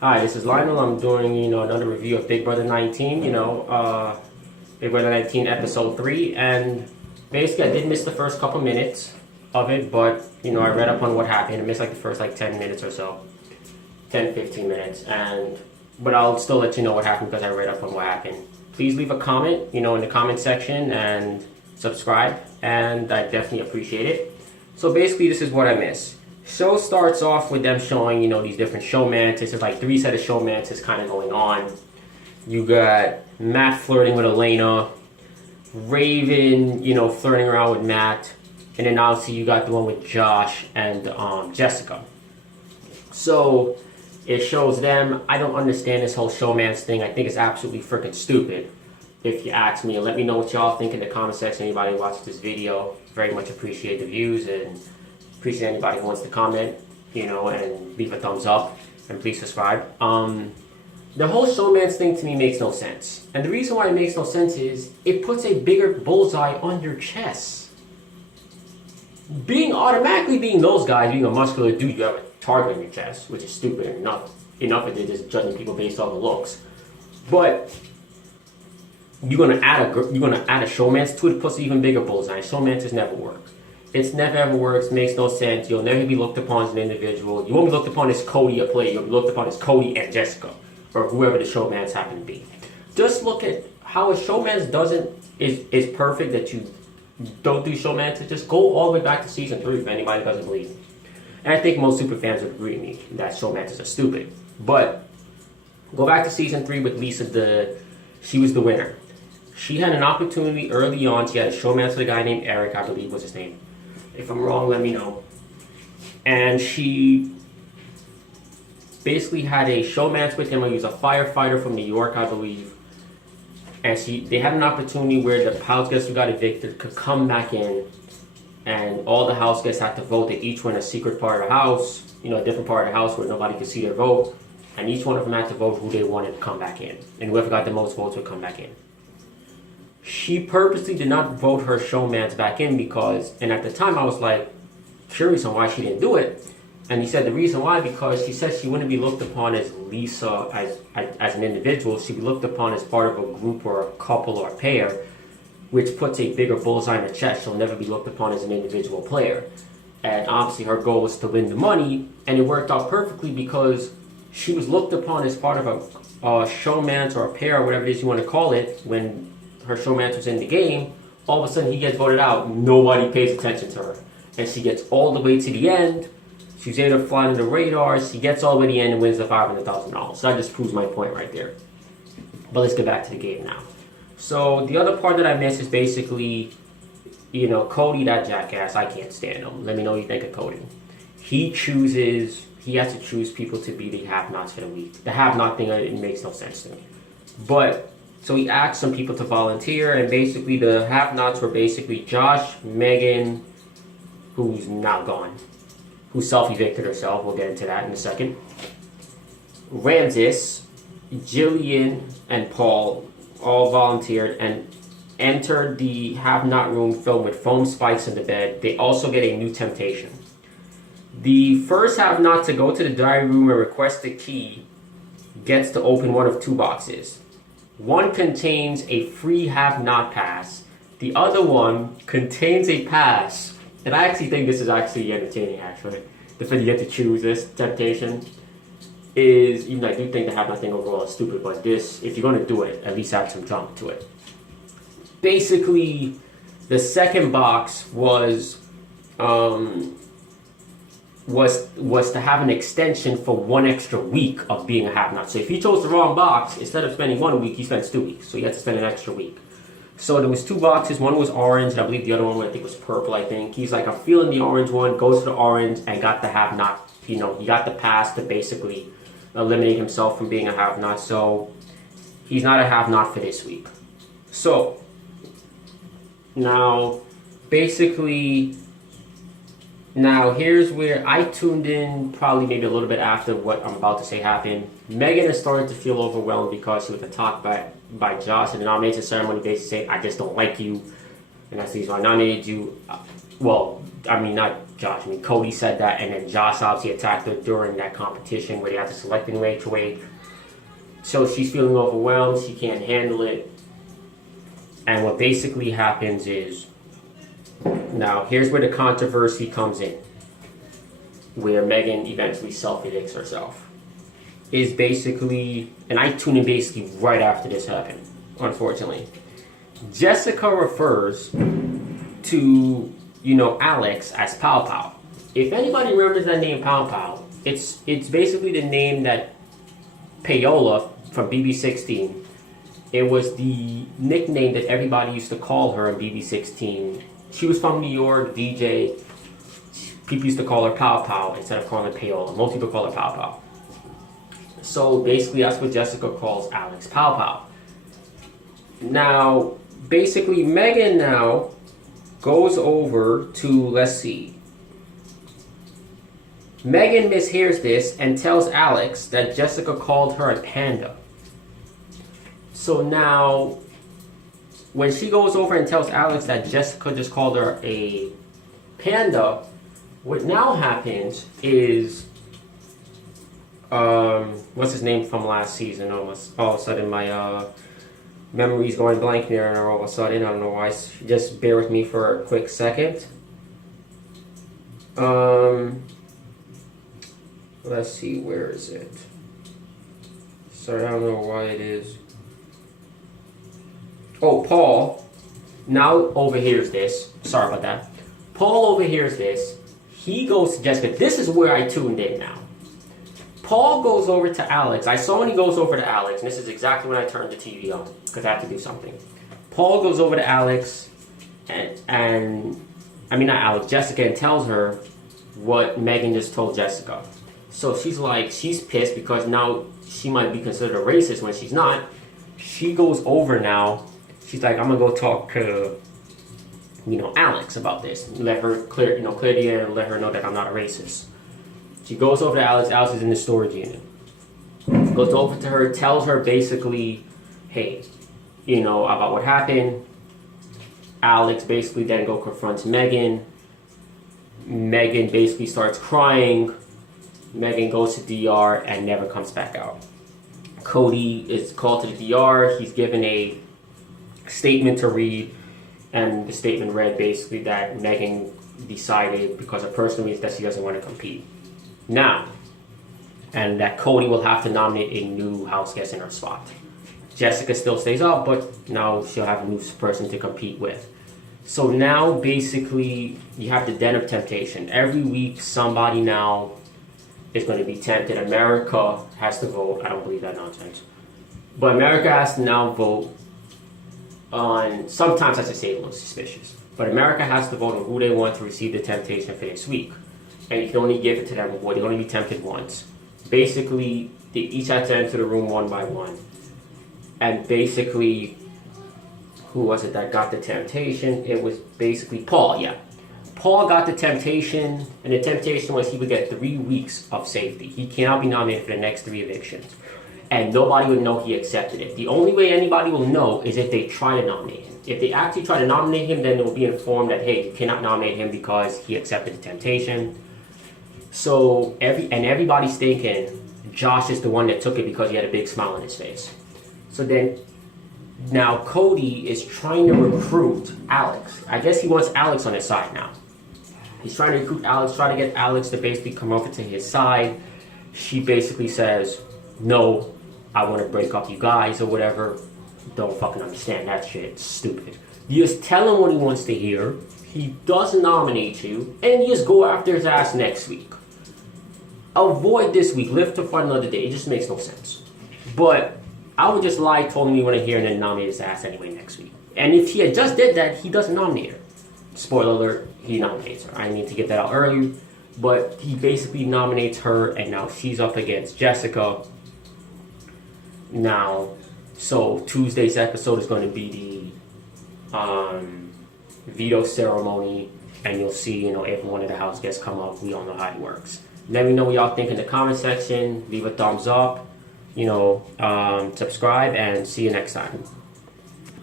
Hi, this is Lionel. I'm doing, another review of Big Brother 19, Big Brother 19 episode 3. And basically, I did miss the first couple minutes of it, but, I read up on what happened. I missed like the first like 10 minutes or so, 10, 15 minutes. But I'll still let you know what happened because I read up on what happened. Please leave a comment, in the comment section and subscribe, and I definitely appreciate it. So basically, this is what I missed. Show starts off with them showing, these different show mantis. There's like 3 sets of show mantis kind of going on. You got Matt flirting with Elena, Raven, flirting around with Matt, and then obviously you got the one with Josh and Jessica. So it shows them. I don't understand this whole showmance thing. I think it's absolutely freaking stupid, if you ask me. And let me know what y'all think in the comment section. Anybody who watches this video, very much appreciate the views and appreciate anybody who wants to comment, and leave a thumbs up, and please subscribe. The whole showmance thing to me makes no sense. And the reason why it makes no sense is it puts a bigger bullseye on your chest. Automatically being those guys, being a muscular dude, you have a target on your chest, which is stupid and enough of it just judging people based off of looks. But you're gonna add a showmance to it, it puts an even bigger bullseye. Showmances never work. It's never ever works, makes no sense. You'll never be looked upon as an individual. You won't be looked upon as Cody, a player. You'll be looked upon as Cody and Jessica, or whoever the showmans happen to be. Just look at how a showmans is perfect that you don't do showmans. Just go all the way back to season 3 if anybody doesn't believe. And I think most super fans would agree with me that showmances are stupid. But go back to season 3 with Lisa. She was the winner. She had an opportunity early on. She had a showmance with a guy named Eric, I believe was his name. If I'm wrong, let me know. And she basically had a showmance with him. He was a firefighter from New York, I believe. And they had an opportunity where the house guests who got evicted could come back in, and all the house guests had to vote. They each went a secret part of the house, a different part of the house where nobody could see their vote. And each one of them had to vote who they wanted to come back in. And whoever got the most votes would come back in. She purposely did not vote her showmans back in because, and at the time I was like curious on why she didn't do it. And he said the reason why, because she said she wouldn't be looked upon as Lisa as an individual. She'd be looked upon as part of a group or a couple or a pair, which puts a bigger bullseye in the chest. She'll never be looked upon as an individual player. And obviously her goal was to win the money, and it worked out perfectly because she was looked upon as part of a showmance or a pair or whatever it is you want to call it. When her showmance was in the game, all of a sudden he gets voted out. Nobody pays attention to her. And she gets all the way to the end. She's able to fly under the radar. She gets all the way to the end and wins the $500,000. So that just proves my point right there. But let's get back to the game now. So the other part that I missed is basically, Cody, that jackass. I can't stand him. Let me know what you think of Cody. He has to choose people to be the have-nots for the week. The have-not thing, it makes no sense to me. But so he asked some people to volunteer, and basically the have-nots were basically Josh, Megan, who's now gone, who self-evicted herself. We'll get into that in a second. Ramses, Jillian, and Paul all volunteered and entered the have-not room filled with foam spikes in the bed. They also get a new temptation. The first have-not to go to the diary room and request a key gets to open one of 2 boxes. One contains a free have-not pass. The other one contains a pass. And I actually think this is actually entertaining, actually. The fact you get to choose this temptation is, even though I do think the have-not thing overall is stupid, but this, if you're going to do it, at least have some jump to it. Basically, the second box was to have an extension for 1 extra week of being a have-not. So if he chose the wrong box, instead of spending 1 week, he spends 2 weeks. So he had to spend an extra week. So there was 2 boxes. One was orange, and I believe the other one I think was purple, I think. He's like, I'm feeling the orange one, goes to the orange, and got the have-not. He got the pass to basically eliminate himself from being a have-not. So he's not a have-not for this week. So now, basically, here's where I tuned in probably maybe a little bit after what I'm about to say happened. Megan is starting to feel overwhelmed because she was attacked by Josh in the nomination ceremony, basically saying, I just don't like you. And that's the reason why I nominated you. Well, Cody said that, and then Josh obviously attacked her during that competition where they had to select an HOH. So she's feeling overwhelmed, she can't handle it. And what basically happens is, now here's where the controversy comes in, where Megan eventually self-evicts herself. Is basically, and I tuned in basically right after this happened, unfortunately. Jessica refers to, Alex as Pow Pow. If anybody remembers that name Pow Pow, it's basically the name that Paola from BB16, it was the nickname that everybody used to call her in BB16. She was from New York, DJ. People used to call her Pow Pow instead of calling her Paola. Most people call her Pow Pow. So basically that's what Jessica calls Alex, Pow Pow. Now, basically Megan now goes over to, let's see. Megan mishears this and tells Alex that Jessica called her a panda. So now, when she goes over and tells Alex that Jessica just called her a panda, what now happens is, what's his name from last season? Almost all of a sudden my memory's going blank here, and all of a sudden, I don't know why. Just bear with me for a quick second. Let's see, where is it? Sorry, I don't know why it is. Oh, Paul now overhears this. Sorry about that. Paul overhears this. He goes to Jessica. This is where I tuned in now. Paul goes over to Alex. I saw when he goes over to Alex, and this is exactly when I turned the TV on, because I had to do something. Paul goes over to Alex, Jessica, and tells her what Megan just told Jessica. So she's pissed because now she might be considered a racist when she's not. She goes over now. She's like, I'm gonna go talk to, Alex about this. Let her clear the air and let her know that I'm not a racist. She goes over to Alex. Alex is in the storage unit. Goes over to her, tells her basically, hey, about what happened. Alex basically then confronts Megan. Megan basically starts crying. Megan goes to DR and never comes back out. Cody is called to the DR. He's given a statement to read, and the statement read basically that Megan decided because of personal reasons that she doesn't want to compete. Now, and that Cody will have to nominate a new house guest in her spot. Jessica still stays up, but now she'll have a new person to compete with. So now basically you have the Den of Temptation. Every week somebody now is going to be tempted. America has to vote. I don't believe that nonsense. But America has to now vote on, sometimes I should say a little suspicious, but America has to vote on who they want to receive the temptation for this week. And you can only give it to them, they're going to be tempted once. Basically, they each have to enter the room one by one. And basically, who was it that got the temptation? It was basically Paul, yeah. Paul got the temptation, and the temptation was he would get 3 weeks of safety. He cannot be nominated for the next 3 evictions. And nobody would know he accepted it. The only way anybody will know is if they try to nominate him. If they actually try to nominate him, then they will be informed that, hey, you cannot nominate him because he accepted the temptation. So, everybody's thinking Josh is the one that took it because he had a big smile on his face. So then, now Cody is trying to recruit Alex. I guess he wants Alex on his side now. He's trying to recruit Alex, trying to get Alex to basically come over to his side. She basically says, no, I want to break up you guys or whatever. Don't fucking understand that shit. It's stupid. You just tell him what he wants to hear. He doesn't nominate you, and you just go after his ass next week. Avoid this week. Live to fight another day. It just makes no sense. But I would just lie, told him you want to hear, and then nominate his ass anyway next week. And if he had just did that, he doesn't nominate her. Spoiler alert, he nominates her. I need to get that out early. But he basically nominates her, and now she's up against Jessica. Now, so Tuesday's episode is going to be the veto ceremony, and you'll see, if one of the house guests come up, we all know how it works. Let me know what y'all think in the comment section. Leave a thumbs up, subscribe, and see you next time.